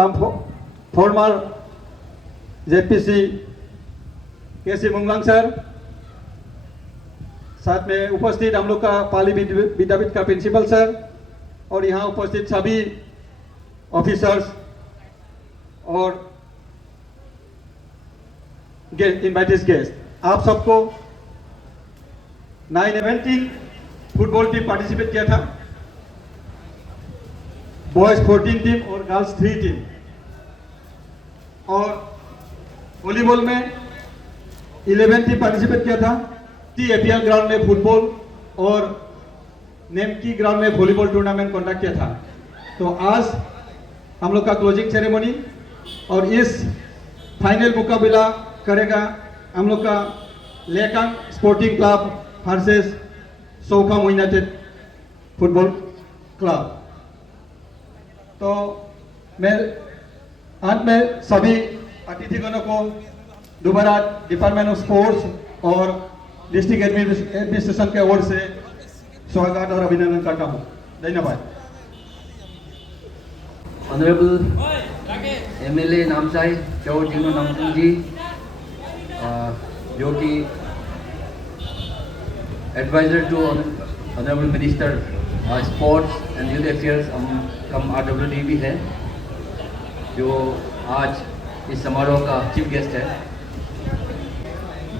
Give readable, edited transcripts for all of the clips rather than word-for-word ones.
कम farmer JPC केसी मुंगलांग sir, साथ में उपस्थित हम लोग का पाली विद्यापीठ का प्रिंसिपल सर और यहाँ उपस्थित सभी ऑफिसर्स और इनवाइटेड गेस्ट, आप सबको 9-17 फुटबॉल टीम पार्टिसिपेट किया था। बॉयज 14 टीम और गर्ल्स 3 टीम। और वॉलीबॉल में 11 टीम पार्टिसिपेट किया था। TAPL ग्राउंड में फुटबॉल और नेमकी ग्राउंड में वॉलीबॉल टूर्नामेंट कंडक्ट किया था। तो आज हम लोग का क्लोजिंग सेरेमनी और इस फाइनल मुकाबला करेगा हम लोग का Lekang sporting club versus Sokham united football club. तो मैं अंत में सभी अतिथिगणों को दोबारा डिपार्टमेंट ऑफ स्पोर्ट्स और डिस्ट्रिक्ट एडमिनिस्ट्रेशन के ओर से स्वागत और अभिनंदन करता हूँ। धन्यवाद। ऑनरेबल MLA नामसाई चौ जिंगो नामसिंह जी, जो कि adviser to honourable minister sports and youth affairs cum RWD भी है, जो आज इस समारोह का चीफ गेस्ट है।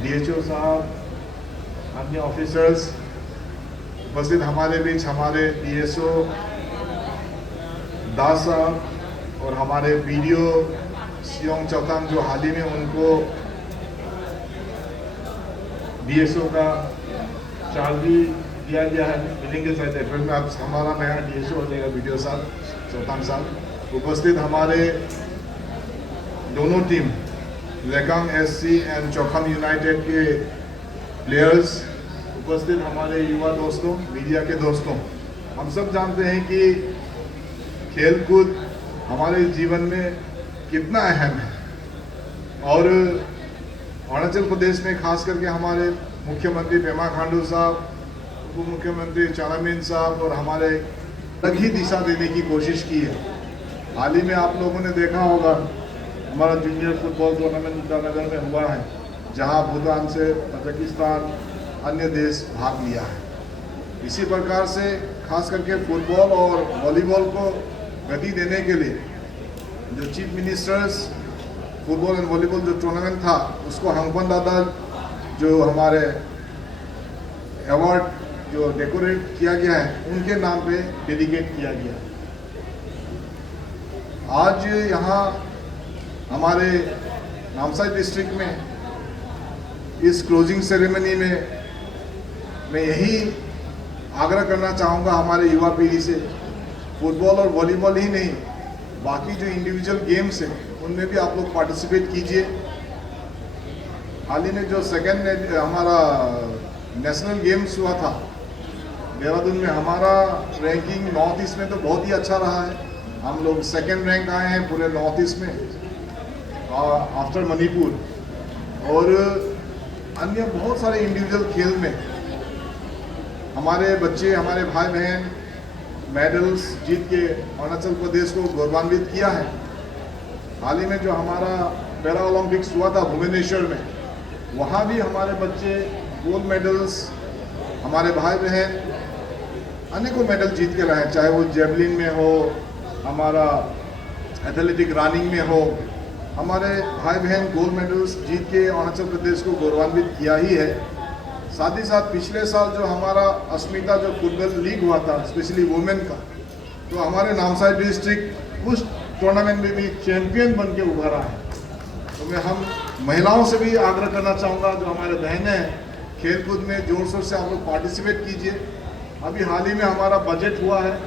DHO साहब, अन्य ऑफिसर्स उपस्थित हमारे बीच, हमारे DSO दास साहब और हमारे BDO सियोंग चौकाम, जो हाल ही में उनको DSO का चार्ज भी दिया गया है। मिलेंगे शायद अप्रैल में, अब हमारा नया DSO हो जाएगा BDO साहब चौकाम साहब। उपस्थित हमारे दोनों team Lekang SC and Chowkham United के प्लेयर्स, उपस्थित हमारे युवा दोस्तों, मीडिया के दोस्तों, हम सब जानते हैं कि खेलकूद हमारे जीवन में कितना अहम है। और अरुणाचल प्रदेश में खास करके हमारे मुख्यमंत्री पेमा खांडू साहब, उप मुख्यमंत्री चारामीन साहब और हमारे अलग ही दिशा देने की कोशिश की है। हाल ही में आप लोगों ने देखा होगा हमारा जूनियर फुटबॉल टूर्नामेंट ईटानगर में हुआ है, जहां भूटान से तजाकिस्तान अन्य देश भाग लिया है। इसी प्रकार से खास करके फुटबॉल और वॉलीबॉल को गति देने के लिए जो chief ministers football and volleyball जो टूर्नामेंट था, उसको हंगपन दादा जो हमारे अवार्ड जो डेकोरेट किया गया है, उनके नाम पे डेडिकेट किया गया। आज यहाँ हमारे नामसाई डिस्ट्रिक्ट में इस क्लोजिंग सेरेमनी में मैं यही आग्रह करना चाहूँगा हमारे युवा पीढ़ी से, फुटबॉल और वॉलीबॉल ही नहीं, बाकी जो इंडिविजुअल गेम्स हैं उनमें भी आप लोग पार्टिसिपेट कीजिए। हाल ही में जो सेकेंड हमारा नेशनल गेम्स हुआ था देहरादून में, हमारा रैंकिंग नॉर्थ ईस्ट में तो बहुत ही अच्छा रहा है। हम लोग सेकेंड रैंक आए हैं पूरे नॉर्थ ईस्ट में आफ्टर मणिपुर। और अन्य बहुत सारे इंडिविजुअल खेल में हमारे बच्चे, हमारे भाई बहन मेडल्स जीत के अरुणाचल प्रदेश को गौरवान्वित किया है। हाल ही में जो हमारा पैरा ओलंपिक्स हुआ था भुवनेश्वर में, वहाँ भी हमारे बच्चे गोल्ड मेडल्स, हमारे भाई बहन अनेकों मेडल जीत के लाए, चाहे वो जेवलिन में हो, हमारा एथलेटिक रनिंग में हो, हमारे भाई बहन गोल्ड मेडल्स जीत के अरुणाचल प्रदेश को गौरवान्वित किया ही है। साथ ही साथ पिछले साल जो हमारा अस्मिता जो फुटबॉल लीग हुआ था स्पेशली वुमेन का, तो हमारे नामसाई डिस्ट्रिक्ट उस टूर्नामेंट में भी चैंपियन बन के उभरा है। तो मैं हम महिलाओं से भी आग्रह करना चाहूँगा, जो हमारे बहनें हैं, खेलकूद में जोर शोर से आप लोग पार्टिसिपेट कीजिए। अभी हाल ही में हमारा बजट हुआ है,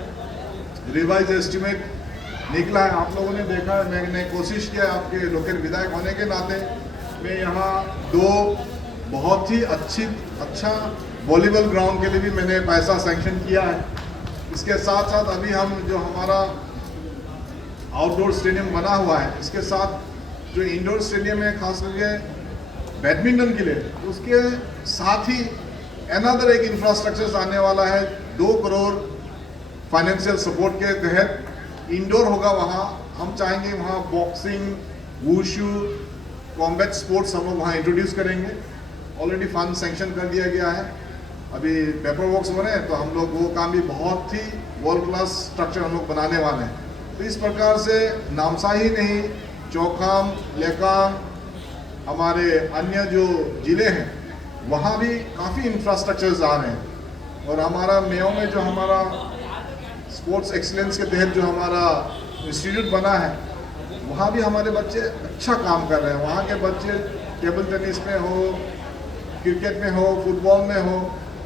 रिवाइज एस्टिमेट निकला है, आप लोगों ने देखा है। मैंने कोशिश किया आपके लोकल विधायक होने के नाते, मैं यहाँ 2 बहुत ही अच्छा वॉलीबॉल ग्राउंड के लिए भी मैंने पैसा सैंक्शन किया है। इसके साथ साथ अभी हम जो हमारा आउटडोर स्टेडियम बना हुआ है, इसके साथ जो इंडोर स्टेडियम है खास करके बैडमिंटन के लिए, उसके साथ ही अनदर एक इंफ्रास्ट्रक्चर आने वाला है। 2 करोड़ फाइनेंशियल सपोर्ट के तहत इंडोर होगा वहाँ हम चाहेंगे वहाँ बॉक्सिंग, वूशू, कॉम्बैट स्पोर्ट्स हम लोग वहाँ इंट्रोड्यूस करेंगे। ऑलरेडी फंड सेंक्शन कर दिया गया है, अभी पेपर वर्क्स हो रहे हैं, तो हम लोग वो काम भी बहुत ही वर्ल्ड क्लास स्ट्रक्चर हम लोग बनाने वाले हैं। तो इस प्रकार से नामसाई ही नहीं, चौखाम, लेकाम, हमारे अन्य जो ज़िले हैं वहाँ भी काफ़ी इंफ्रास्ट्रक्चर्स आ रहे हैं। और हमारा मेयो में जो हमारा स्पोर्ट्स एक्सीलेंस के तहत जो हमारा इंस्टीट्यूट बना है, वहाँ भी हमारे बच्चे अच्छा काम कर रहे हैं। वहाँ के बच्चे टेबल टेनिस में हो, क्रिकेट में हो, फुटबॉल में हो,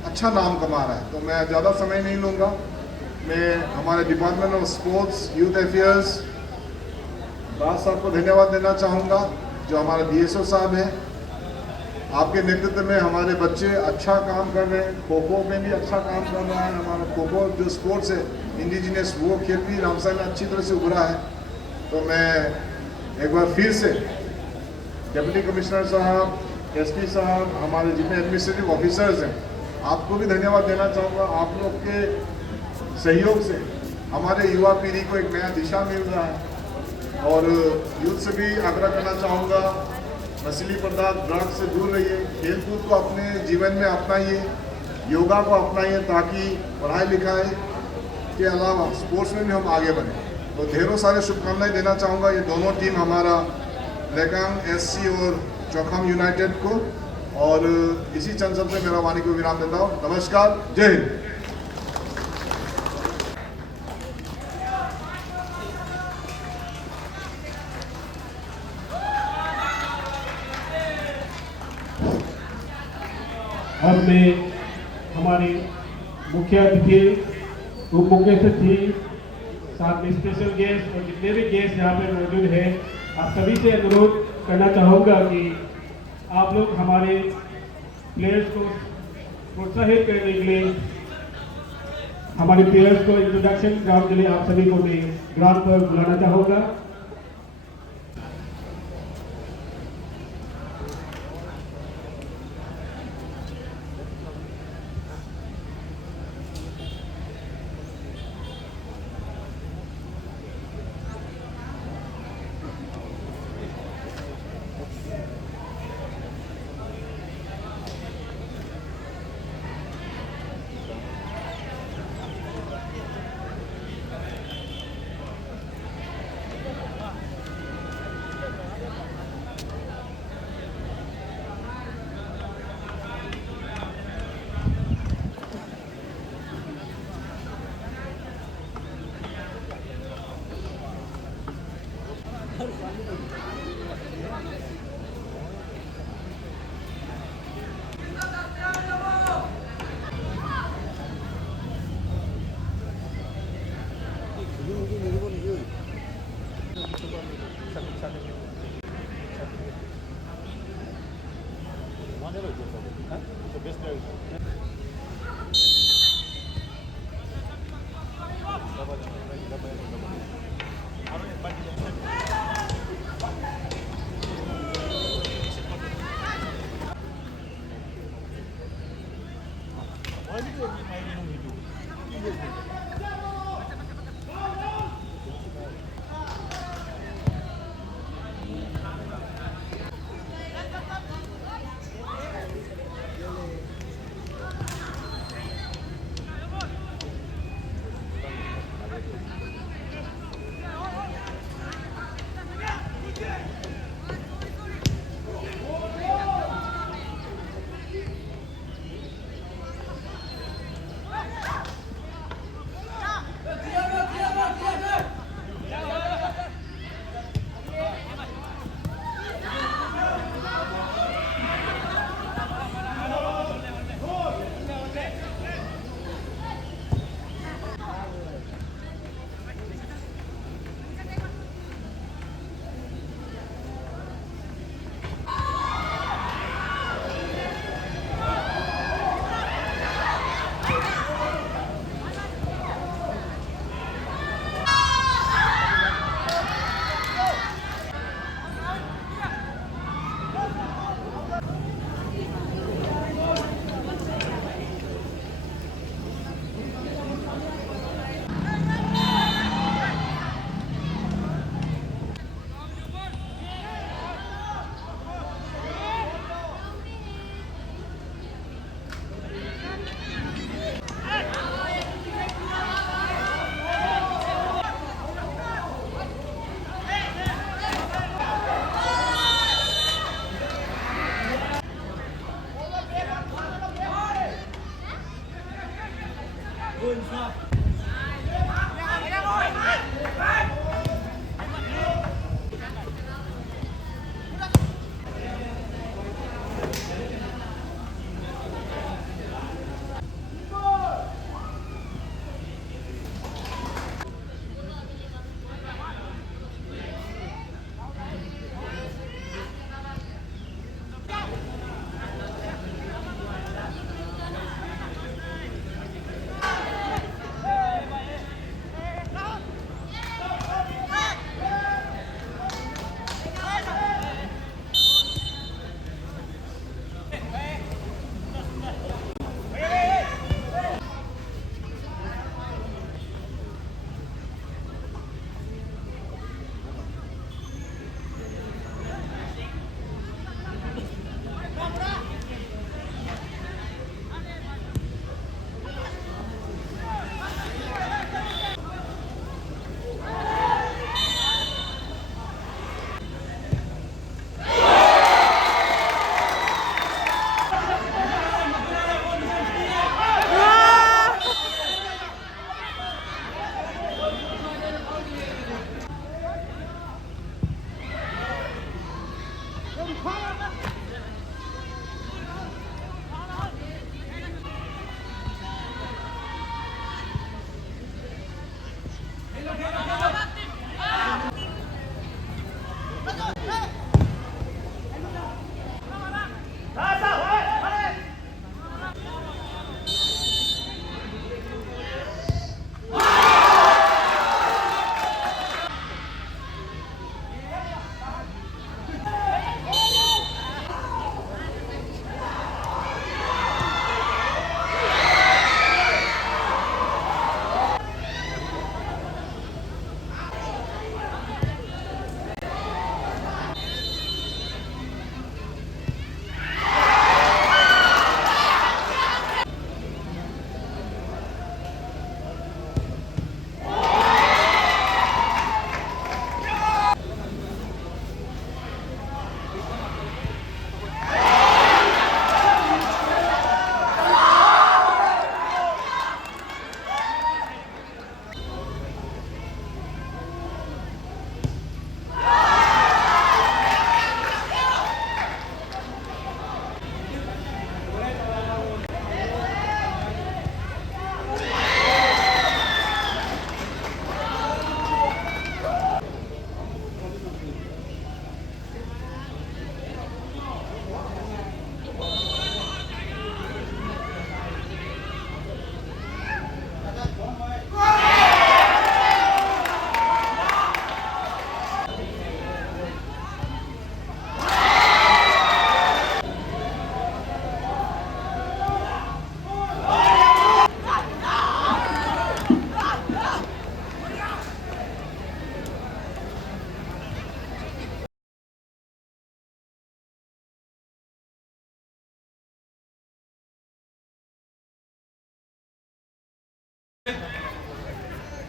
अच्छा नाम कमा रहा है। तो मैं ज़्यादा समय नहीं लूँगा, मैं हमारे department of sports youth affairs Raj साहब को धन्यवाद देना चाहूँगा, जो हमारे DSO साहब हैं। आपके नेतृत्व में हमारे बच्चे अच्छा काम कर रहे हैं। खो खो में भी अच्छा काम कर रहा है हमारा। खो खो जो स्पोर्ट्स है इंडिजिनियस, वो खेल भी नामसाई में अच्छी तरह से उभरा है। तो मैं एक बार फिर से डिप्टी कमिश्नर साहब, SP साहब, हमारे जितने एडमिनिस्ट्रेटिव ऑफिसर्स हैं, आपको भी धन्यवाद देना चाहूँगा। आप लोग के सहयोग से हमारे युवा पीढ़ी को एक नया दिशा मिल रहा है। और यूथ से भी आग्रह करना चाहूँगा, नशीली पदार्थ, ड्रग्स से दूर रहिए, खेल कूद को अपने जीवन में अपनाइए, योगा को अपनाइए, ताकि पढ़ाई लिखाई के अलावा स्पोर्ट्स में भी हम आगे बढ़ें। तो ढेरों सारे शुभकामनाएं देना चाहूँगा ये दोनों टीम, हमारा लेकांग SC और चौखाम यूनाइटेड को। और इसी चंद शब्द से मेरा वाणी को विराम देता हूँ। नमस्कार, जय हिंद। अब मैं हमारे मुख्य अतिथि, उप मुख्य अतिथि, साथ में स्पेशल गेस्ट और जितने भी गेस्ट यहाँ पे मौजूद हैं, आप सभी से अनुरोध करना चाहूँगा कि आप लोग हमारे प्लेयर्स को प्रोत्साहित करने के लिए, हमारे प्लेयर्स को इंट्रोडक्शन ग्राउंड के लिए आप सभी को मैं ग्राउंड पर बुलाना चाहूँगा।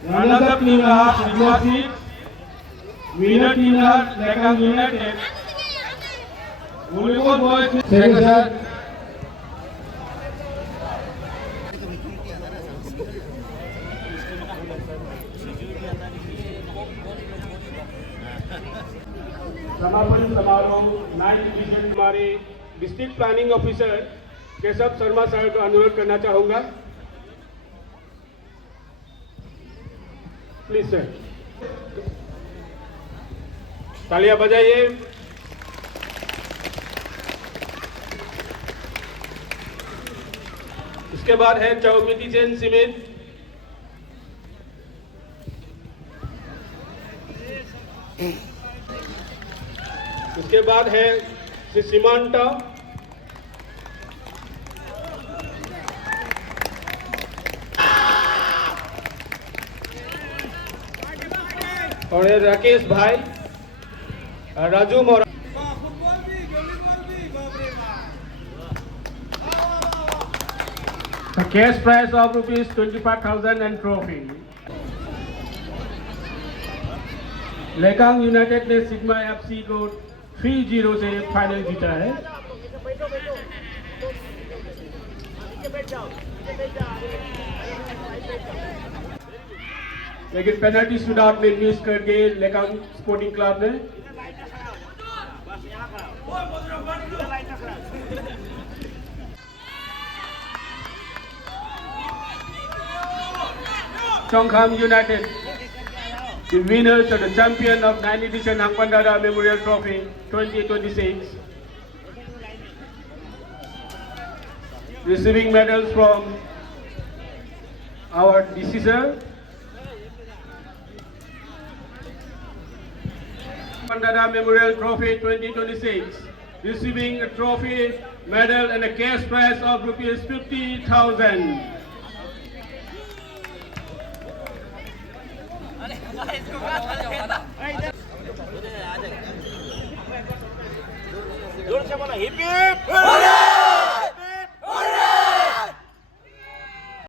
Runners-up team are Sigma 6, winner team are Lekang United. Volleyball boys, second sir. समापन समारोह 9th डिवीजन हमारे district planning officer Keshav Sharma sir को अनुरोध करना चाहूंगा। प्लीज सर, तालियां बजाइए। इसके बाद है चौमिति जैन सिमेंट, इसके बाद है सीमांटा, और ये राकेश भाई, राजू मोरा। The cash prize of rupees 25,000 and trophy. Lekang United ने सिग्मा एफसी को 3-0 से फाइनल जीता है। लेकिन पेनल्टी शूटआउट में मिस कर गए लेकांग स्पोर्टिंग क्लब ने। Chongkham United, the winners of the champion of 9th edition Hangpan Dada Memorial Trophy 2026, receiving medals from our DCSR, Hangpan Dada Memorial Trophy 2026, receiving a trophy, medal and a cash prize of rupees 50,000.